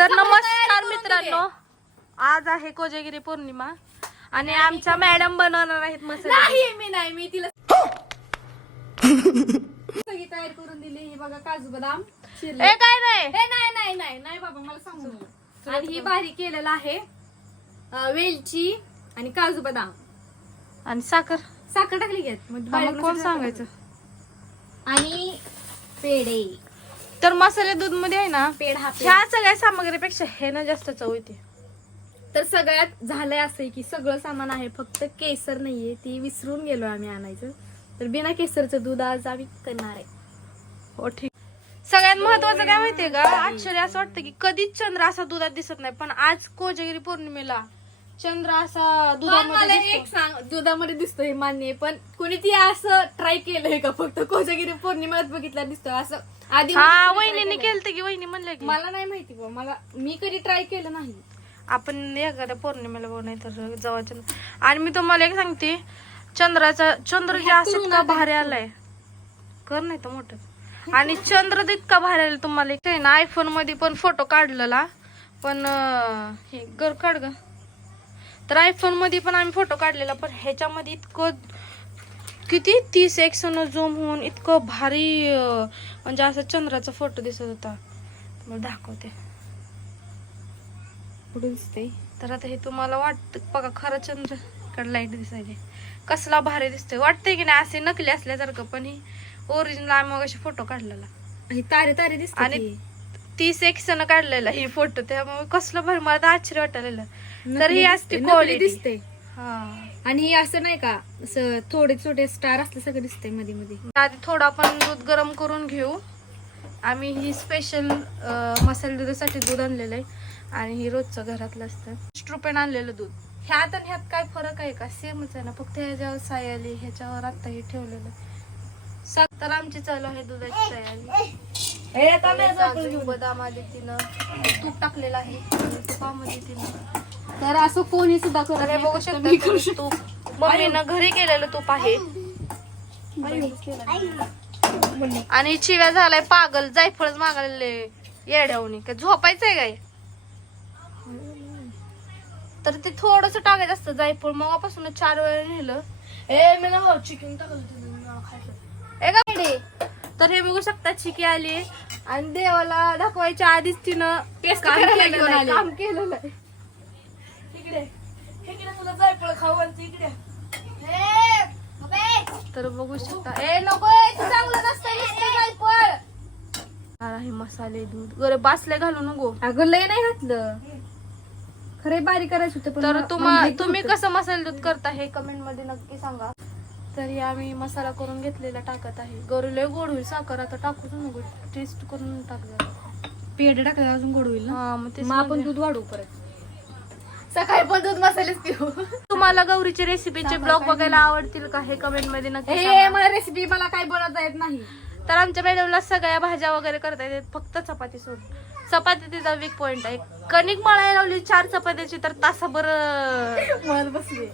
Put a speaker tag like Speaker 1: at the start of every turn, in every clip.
Speaker 1: तर नमस्कार मित्रांनो. आज आहे कोजागिरी पौर्णिमा आणि आमच्या मॅडम बनवणार आहेत मसाले.
Speaker 2: नाही मी नाही मी तिला सगळी तयार करून दिली. हे बघा काजू बदाम चिरले.
Speaker 1: ए काय नाही
Speaker 2: नाही नाही नाही नाही बाबा मला सांगू नको. आणि ही भारी केलेलं आहे अं, वेलची आणि काजू बदाम.
Speaker 1: आणि साखर.
Speaker 2: साखर टाकली घेत
Speaker 1: हा, मग कोण सांगायचं?
Speaker 2: आणि पेढे.
Speaker 1: तर मसाले दूधमध्ये आहे ना
Speaker 2: पेढ हा.
Speaker 1: ह्या सगळ्या सामग्रीपेक्षा हे ना जास्त चव येते.
Speaker 2: तर सगळ्यात झालंय असं की सगळं सामान आहे फक्त केसर नाहीये ती विसरून गेलो आम्ही आणायचं. तर बिना केसरचं दूध आज आम्ही करणार आहे.
Speaker 1: हो ठीक. सगळ्यात महत्वाचं काय माहितीये का? आश्चर्य असं वाटतं की कधीच चंद्र असा दुधात दिसत नाही पण आज कोजागिरी पौर्णिमेला चंद्र असा
Speaker 2: पण मला
Speaker 1: दुधामध्ये
Speaker 2: एक
Speaker 1: दिसतो.
Speaker 2: सांग दुधामध्ये दिसतो हे मान्य आहे, पण कोणी ती असं ट्राय केलंय का? फक्त कोजागिरी पौर्णिमात बघितलं दिसतो असं आधी
Speaker 1: हा वहिनीने? केलं की वहिनी म्हणलं की.
Speaker 2: मला नाही माहिती बुवा, मला मी कधी ट्राय केलं नाही.
Speaker 1: आपण एखाद्या पौर्णिमेला बघ नाही तर जवळ चंद्र आणि मी तुम्हाला एक सांगते चंद्राचा चंद्र जे
Speaker 2: ह्यात
Speaker 1: असं
Speaker 2: नाही
Speaker 1: भारी आलाय. कर नाही तर मोठं. आणि चंद्र इतका भारी आला तुम्हाला. एक ना आयफोनमध्ये पण फोटो काढलेला. पण अं, हे घर काढ ग. तर आयफोनमध्ये पण आम्ही फोटो काढलेला पण ह्याच्यामध्ये इतकं किती? तीस एक्सन झूम होऊन इतकं भारी म्हणजे असं चंद्राचा फोटो दिसत होता. मला दाखवते.
Speaker 2: कुठे दिसते
Speaker 1: तर आता हे तुम्हाला वाटतं बघा खरं चंद्रकडे लाइट दिसायली कसला भारी दिसतोय. वाटतंय की नाही असे नकली असल्यासारखं पण ही ओरिजिनल आम्ही मग फोटो काढलेला.
Speaker 2: हे तारे तारे दिसते
Speaker 1: आणि तीस एक सण काढलेला ही फोटो त्यामुळे कसलं भारी मला तर आश्चर्य वाटायला तर ही असते quality.
Speaker 2: दिसते
Speaker 1: हा.
Speaker 2: आणि हे असं नाही का असं थोडे छोटे स्टार असले सगळं दिसतंयमध्ये मध्ये
Speaker 1: आधी थोडं आपण दूध गरम करून घेऊ. आम्ही ही स्पेशल मसाले दुधासाठी दूध आणलेलं आहे. आणि ही रोजचं घरातलं असतं. वीस रुपयानं आणलेलं दूध. ह्यात आणि ह्यात काय फरक आहे का? सेमच आहे ना. फक्त ह्याच्यावर साय आली ह्याच्यावर आता हे ठेवलेलं सात तर आमची चालू आहे दुधाची साय आली काजू, बदाम आले तिनं. तूप टाकलेलं आहे. तुपामध्ये तिनं.
Speaker 2: तर असं कोणी सुद्धा
Speaker 1: तर हे
Speaker 2: करत
Speaker 1: बघू
Speaker 2: नाही.
Speaker 1: शकता तूप मम्मीनं घरी केलेलं तूप आहे आणि चिव्या झालाय पागल जायफळच मागायले येड्यावनी. काय झोपायचंय काय? तर ते थोडस टाकायचं असतं जायफळ. मगापासून चार वेळा नेलं.
Speaker 2: ए मी ना चिकन टाकलं
Speaker 1: ए का तर हे बघू शकता चिकी आली. आणि देवाला दाखवायच्या आधीच तिनं काम आहे,
Speaker 2: आली.
Speaker 1: काम केलेलं आहे.
Speaker 2: इकडे इकडे तुला जायफळ खाऊ घालते इकडे.
Speaker 1: तर बघू शकता. ए नको ते चांगलं नसतं नुसतं जायफळ. आहे मसाले दूध. गरे बासले घालू नको.
Speaker 2: अगं लय नाही घातलं. खरे बारीक करायचं होतं पण
Speaker 1: तर
Speaker 2: मला-
Speaker 1: तुम्हा. कसं मसाले दूध करता हे कमेंटमध्ये नक्की सांगा. तरी आम्ही मसाला करून घेतलेला टाकत आहे. गौरी लय गोड होईल साखर आता टाकूच नको. टेस्ट करून टाक जरा.
Speaker 2: पेढे टाकलं अजून गोड होईल ना?
Speaker 1: हा मग
Speaker 2: मग आपण. दूध वाढवू परत. सकाळी पण दूध मसालेच पिऊ
Speaker 1: तुम्हाला गौरीची रेसिपीचे ब्लॉग बघायला आवडतील का? हे कमेंटमध्ये नक्की
Speaker 2: हे
Speaker 1: सांगा.
Speaker 2: मला रेसिपी मला काय बनवता येत नाही.
Speaker 1: तर आमच्या मॅडमला सगळ्या भाज्या वगैरे करता येतात फक्त चपाती सोडून. चपाती तिचा वीक पॉइंट आहे. कणिक मळायला लावली चार चपात्याची तर तासाभर
Speaker 2: मला बसले.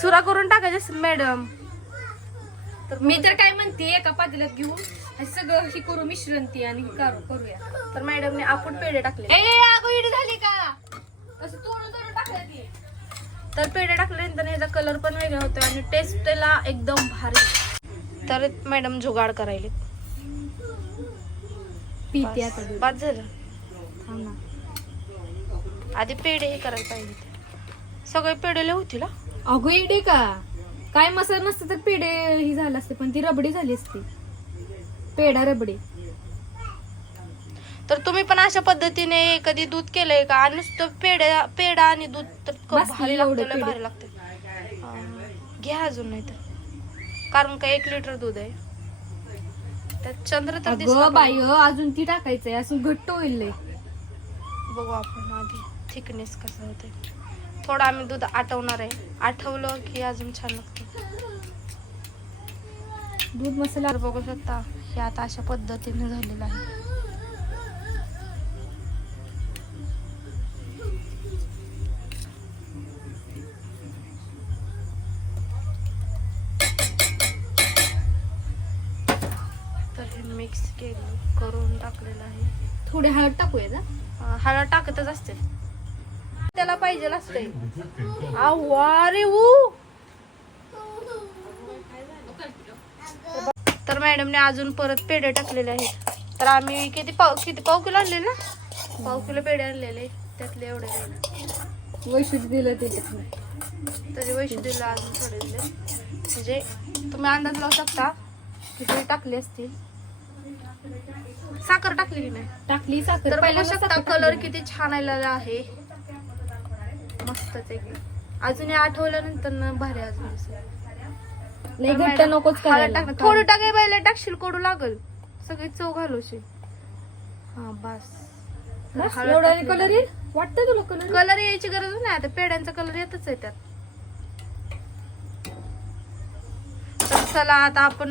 Speaker 1: चुरा करून टाकायचे मॅडम
Speaker 2: मी तर काय म्हणते एका पातेल्यात घेऊन हे सगळं हे करू मिश्रण ती आणि हे करू करूया.
Speaker 1: तर मॅडमने आपण पेढे टाकले.
Speaker 2: ए अगं इडी झाली का असं तोडून तोडून टाकलं ती
Speaker 1: तर पेढे टाकल्यानंतर ह्याचा कलर पण वेगळा होतो आणि टेस्टला एकदम भारी तर मॅडम जुगाड करायले. बाद झालं. आधी पेढे हे करायला पाहिजे. सगळे पेढे होतील हा.
Speaker 2: अगं इडे का काय मसाला नसतं तर पेढे ही झालं असते पण ती रबडी झाली असती पेढा रबडी
Speaker 1: तर तुम्ही पण अशा पद्धतीने कधी दूध केलंय का? आणि नुसतं पेढ्या पेढा आणि दूध तर
Speaker 2: बस
Speaker 1: भारी
Speaker 2: एवढं
Speaker 1: लागतं लय
Speaker 2: पेढे.
Speaker 1: भारी लागतं घ्या अजून नाही तर कारण का एक लिटर दूध आहे. त्यात चंद्र तर दिसला
Speaker 2: अगं बाई अजून ती टाकायचंय. असं घट्ट होईल लय.
Speaker 1: बघू आपण आधी थिकनेस कसा होतोय. थोडं आम्ही दूध आटवणार आहे. आठवलं की अजून छान लागतं
Speaker 2: दूध मसाला
Speaker 1: तर बघू शकता हे आता अशा पद्धतीने झालेलं आहे. मिक्स केलं करून टाकलेलं आहे.
Speaker 2: थोडी हळद टाकूया ना
Speaker 1: अं, हळद टाकतच असते. त्याला पाहिजे असते रे ऊ! तर मॅडमने अजून परत पेढे टाकलेले आहेत. तर आम्ही किती पाव किती पाव किलो आणले ना? पाव किलो पेढे आणलेले त्यातले एवढे नाही.
Speaker 2: वैशूच दिलं ते
Speaker 1: तरी वैशिष्ट्यला अजून थोडे दिले. म्हणजे तुम्ही अंदाज लावू शकता किती टाकले असतील. साखर टाकली की नाही?
Speaker 2: टाकली साखर.
Speaker 1: तर बघू
Speaker 2: पहिल्यांदा
Speaker 1: शकता
Speaker 2: साखर
Speaker 1: कलर
Speaker 2: टाकली.
Speaker 1: किती छान आलेला आहे. मस्तच एक अजून हे आठवल्यानंतर ना भारी अजून दिसेल.
Speaker 2: लय
Speaker 1: तर
Speaker 2: घट्ट
Speaker 1: मॅडम,
Speaker 2: नकोच
Speaker 1: हळद
Speaker 2: करायला.
Speaker 1: टाक थोडं टाकाय बायला टाकशील कडू लागल. सगळी चव घालवशील हा बस. तर
Speaker 2: बस,
Speaker 1: हळद
Speaker 2: एवढा
Speaker 1: टाकली
Speaker 2: कलर. येईल? वाटतं तुला कलर
Speaker 1: कलर यायची गरज नाही आता पेड्यांचा कलर येतच आहे त्यात. तर चला आता आपण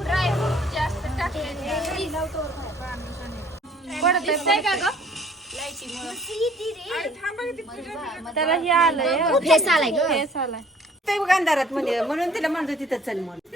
Speaker 3: ड्रायफ्रूट जास्त टाकले
Speaker 1: पडत त्याला हे आलंय
Speaker 3: फेस आलाय ग.
Speaker 1: फेस आलाय.
Speaker 4: ते गांधारात म्हणजे म्हणून तिला म्हणतो तिथं चल म्हणून